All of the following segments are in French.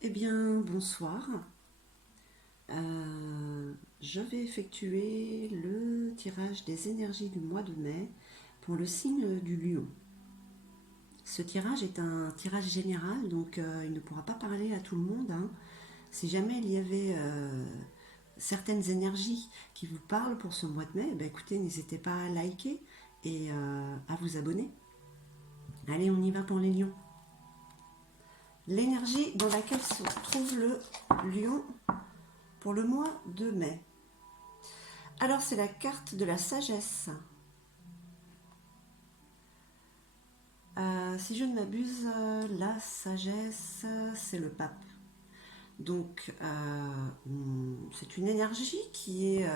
Eh bien, bonsoir. Je vais effectuer le tirage des énergies du mois de mai pour le signe du lion. Ce tirage est un tirage général, donc il ne pourra pas parler à tout le monde, hein. Si jamais il y avait certaines énergies qui vous parlent pour ce mois de mai, eh ben, écoutez, n'hésitez pas à liker et à vous abonner. Allez, on y va pour les lions. L'énergie dans laquelle se trouve le lion pour le mois de mai. Alors, c'est la carte de la sagesse. Si je ne m'abuse, la sagesse, c'est le pape. Donc, c'est une énergie qui est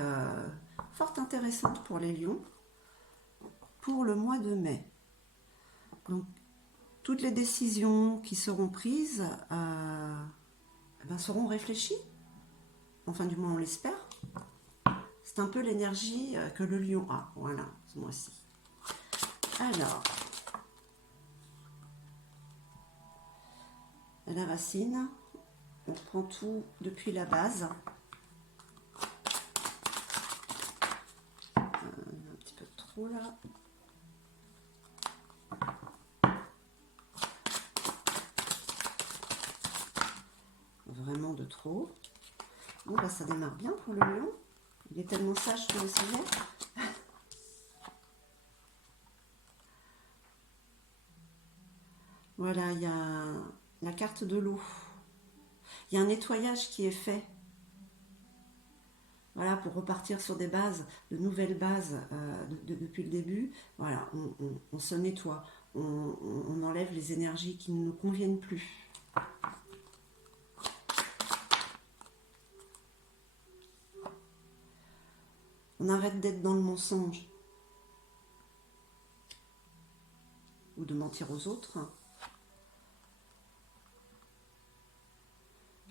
fort intéressante pour les lions pour le mois de mai. Donc, toutes les décisions qui seront prises seront réfléchies. Enfin, du moins, on l'espère. C'est un peu l'énergie que le lion a. Voilà, ce mois-ci. Alors, la racine, on prend tout depuis la base. Un petit peu trop là. Vraiment de trop. Bon, bah, ça démarre bien pour le lion. Il est tellement sage sur le sujet. Voilà, il y a la carte de l'eau. Il y a un nettoyage qui est fait. Voilà, pour repartir sur des bases, de nouvelles bases depuis le début. Voilà, on se nettoie. On enlève les énergies qui ne nous conviennent plus. On arrête d'être dans le mensonge ou de mentir aux autres.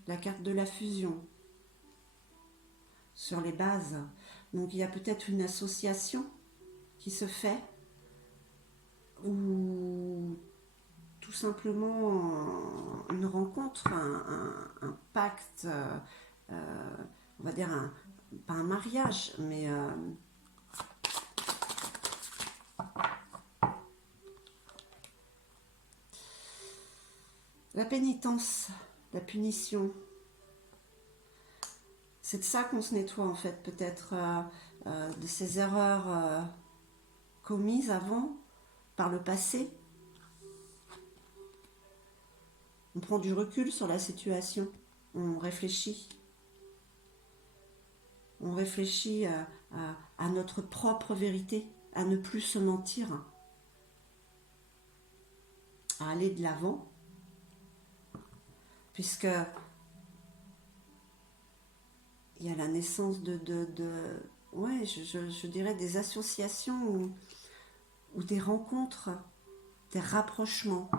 La carte de la fusion sur les bases. Donc il y a peut-être une association qui se fait ou tout simplement une rencontre, un pacte, on va dire pas un mariage, mais la pénitence, la punition. C'est de ça qu'on se nettoie en fait, peut-être de ces erreurs commises avant, par le passé. On prend du recul sur la situation, on réfléchit. On réfléchit à notre propre vérité, à ne plus se mentir, à aller de l'avant, puisque il y a la naissance ouais, je dirais des associations ou des rencontres, des rapprochements.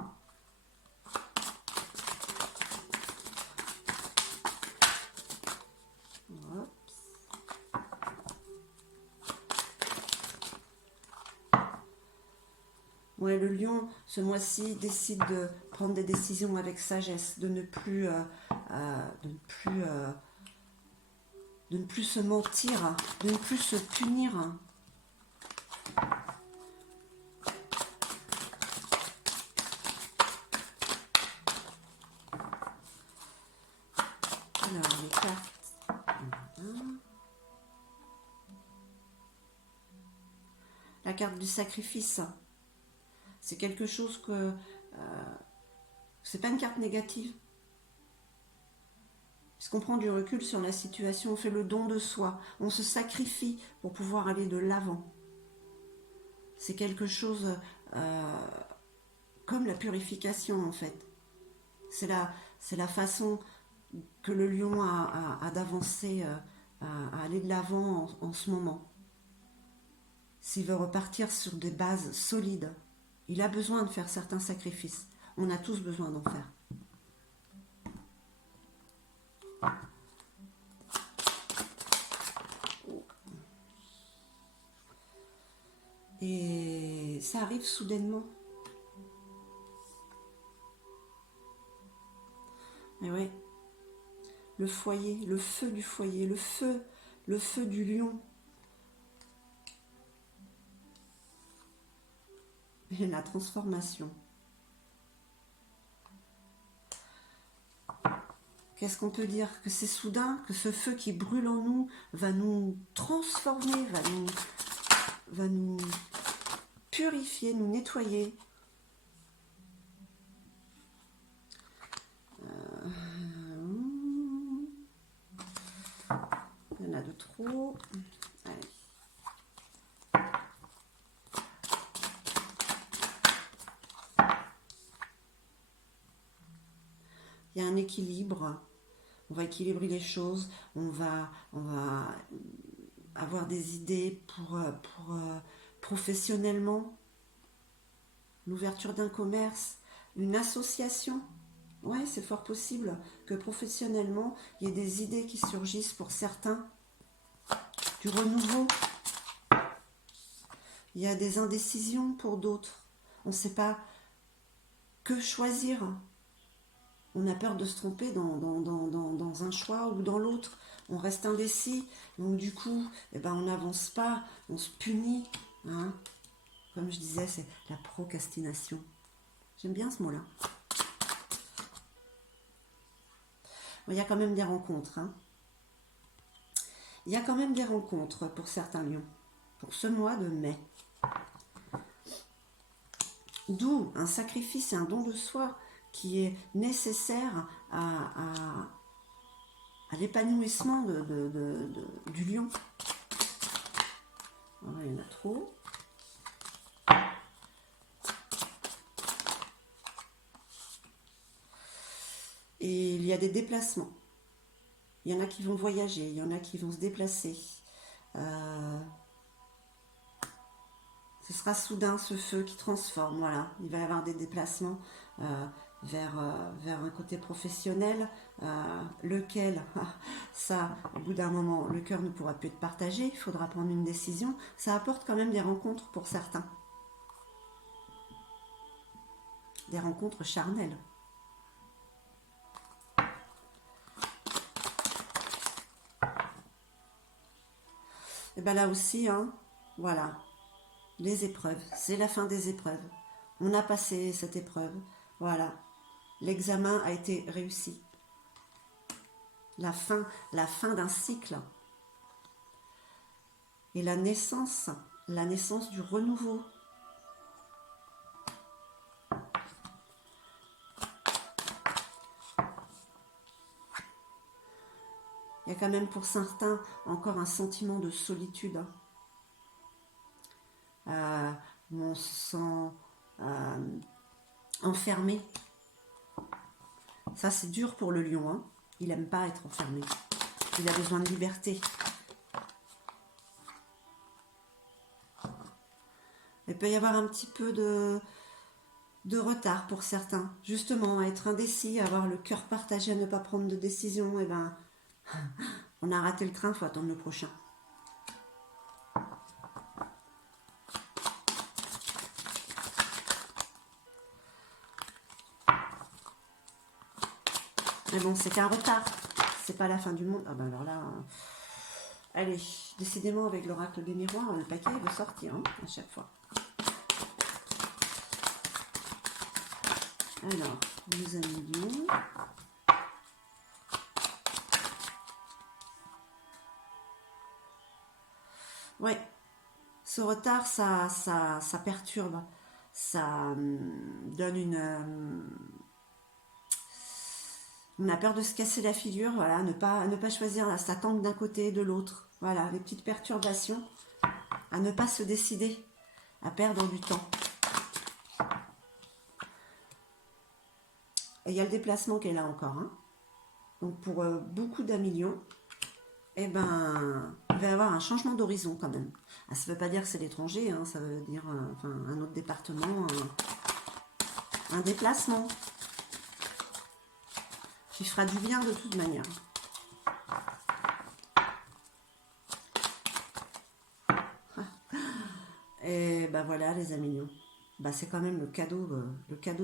Ouais, le lion, ce mois-ci, décide de prendre des décisions avec sagesse, de ne plus se mentir, de ne plus se punir. Alors, les cartes. La carte du sacrifice, c'est quelque chose que c'est pas une carte négative. Puisqu'on prend du recul sur la situation, on fait le don de soi, on se sacrifie pour pouvoir aller de l'avant. C'est quelque chose comme la purification en fait. C'est la façon que le lion a d'avancer, à aller de l'avant en ce moment. S'il veut repartir sur des bases solides, il a besoin de faire certains sacrifices. On a tous besoin d'en faire. Et ça arrive soudainement. Mais ouais, le foyer, le feu du foyer, le feu du lion. Et la transformation. Qu'est-ce qu'on peut dire? Que c'est soudain, que ce feu qui brûle en nous va nous transformer, va nous purifier, nous nettoyer. Il y en a de trop. Allez. Il y a un équilibre. On va équilibrer les choses. On va avoir des idées pour professionnellement. L'ouverture d'un commerce, une association. Oui, c'est fort possible que professionnellement, il y ait des idées qui surgissent pour certains. Du renouveau. Il y a des indécisions pour d'autres. On ne sait pas que choisir. On a peur de se tromper dans un choix ou dans l'autre. On reste indécis. Donc du coup, eh ben, on n'avance pas. On se punit. Hein. Comme je disais, c'est la procrastination. J'aime bien ce mot-là. Il y a quand même des rencontres. Hein. Il y a quand même des rencontres pour certains lions. Pour ce mois de mai. D'où un sacrifice et un don de soi qui est nécessaire à l'épanouissement du lion. Voilà, il y en a trop. Et il y a des déplacements. Il y en a qui vont voyager, il y en a qui vont se déplacer. Ce sera soudain ce feu qui transforme, voilà. Il va y avoir des déplacements vers un côté professionnel, lequel, ça, au bout d'un moment, le cœur ne pourra plus être partagé, il faudra prendre une décision. Ça apporte quand même des rencontres pour certains. Des rencontres charnelles. Et bien là aussi, hein, voilà, les épreuves, c'est la fin des épreuves. On a passé cette épreuve, voilà, l'examen a été réussi. La fin d'un cycle. Et la naissance du renouveau. Il y a quand même pour certains encore un sentiment de solitude. Où on se sent enfermé. Ça, c'est dur pour le lion. Hein. Il n'aime pas être enfermé. Il a besoin de liberté. Il peut y avoir un petit peu de retard pour certains. Justement, à être indécis, à avoir le cœur partagé, à ne pas prendre de décision. Et ben, on a raté le train, il faut attendre le prochain. Mais bon, c'est qu'un retard. C'est pas la fin du monde. Ah ben alors là... Allez, décidément avec l'oracle des miroirs, le paquet veut sortir hein, à chaque fois. Alors, les amis lions. Ouais, ce retard, ça perturbe. Ça donne une... on a peur de se casser la figure, voilà, ne pas choisir, ça tangue d'un côté et de l'autre. Voilà, les petites perturbations, à ne pas se décider, à perdre du temps. Et il y a le déplacement qui est là encore. Hein. Donc pour beaucoup d'amis lions, eh ben, il va y avoir un changement d'horizon quand même. Ah, ça ne veut pas dire que c'est l'étranger, hein, ça veut dire un autre département, un déplacement qui fera du bien de toute manière. Et ben voilà les amis lions. Ben, c'est quand même le cadeau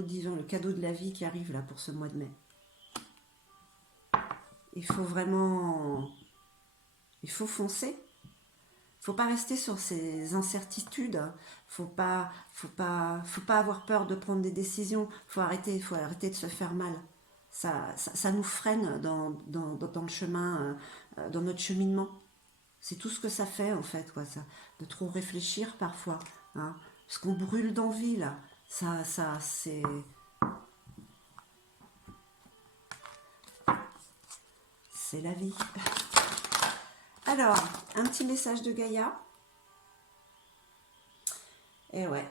divin, le cadeau de la vie qui arrive là pour ce mois de mai. il faut vraiment, il faut foncer. Faut pas rester sur ces incertitudes. Faut pas avoir peur de prendre des décisions. Faut arrêter de se faire mal. Ça nous freine dans le chemin, dans notre cheminement. C'est tout ce que ça fait en fait, quoi, ça, de trop réfléchir parfois, hein. Parce qu'on brûle d'envie là. C'est la vie. Alors, un petit message de Gaïa. Et ouais.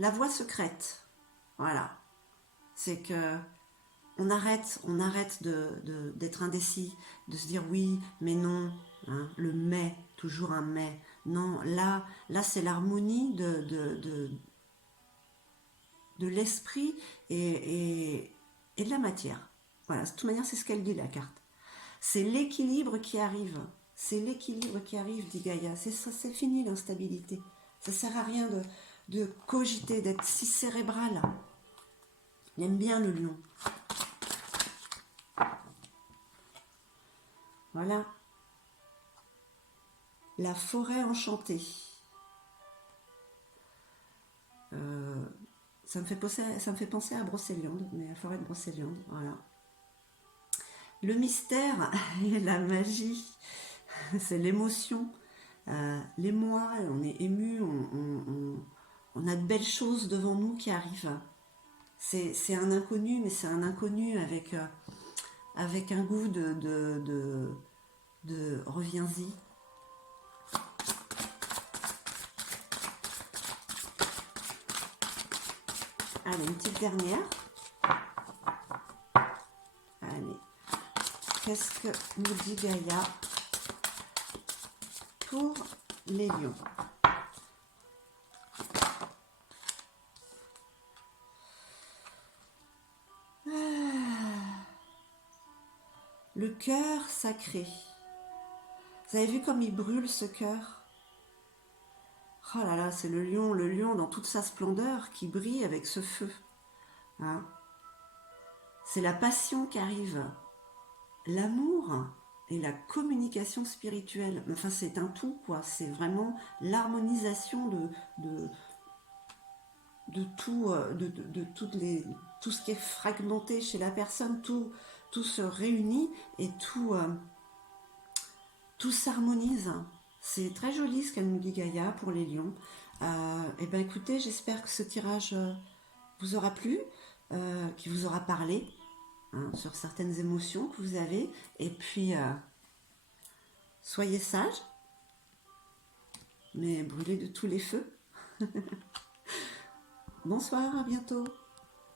La voie secrète. Voilà. C'est que on arrête d'être indécis, de se dire oui, mais non, hein, le mais, toujours un mais. Non, là c'est l'harmonie de l'esprit et de la matière. Voilà, de toute manière, c'est ce qu'elle dit, la carte. C'est l'équilibre qui arrive. C'est l'équilibre qui arrive, dit Gaïa. C'est ça, c'est fini l'instabilité. Ça sert à rien de cogiter, d'être si cérébral. Il aime bien le lion. Voilà. La forêt enchantée. Euh, ça me fait penser à Brocéliande, mais la forêt de Brocéliande. Voilà. Le mystère et la magie, c'est l'émotion. L'émoi, on est ému, on a de belles choses devant nous qui arrivent. C'est un inconnu, mais c'est un inconnu avec un goût de reviens-y. Allez, une petite dernière. Allez, qu'est-ce que nous dit Gaïa pour les lions? Le cœur sacré. Vous avez vu comme il brûle ce cœur? Oh là là, c'est le lion dans toute sa splendeur qui brille avec ce feu, hein. C'est la passion qui arrive, l'amour et la communication spirituelle. Enfin, c'est un tout, quoi. C'est vraiment l'harmonisation de, de tout, tout ce qui est fragmenté chez la personne. Tout se réunit et tout s'harmonise. C'est très joli ce qu'elle nous dit Gaïa pour les lions. Et ben écoutez, j'espère que ce tirage vous aura plu, qui vous aura parlé, hein, sur certaines émotions que vous avez. Et puis, soyez sages, mais brûlez de tous les feux. Bonsoir, à bientôt.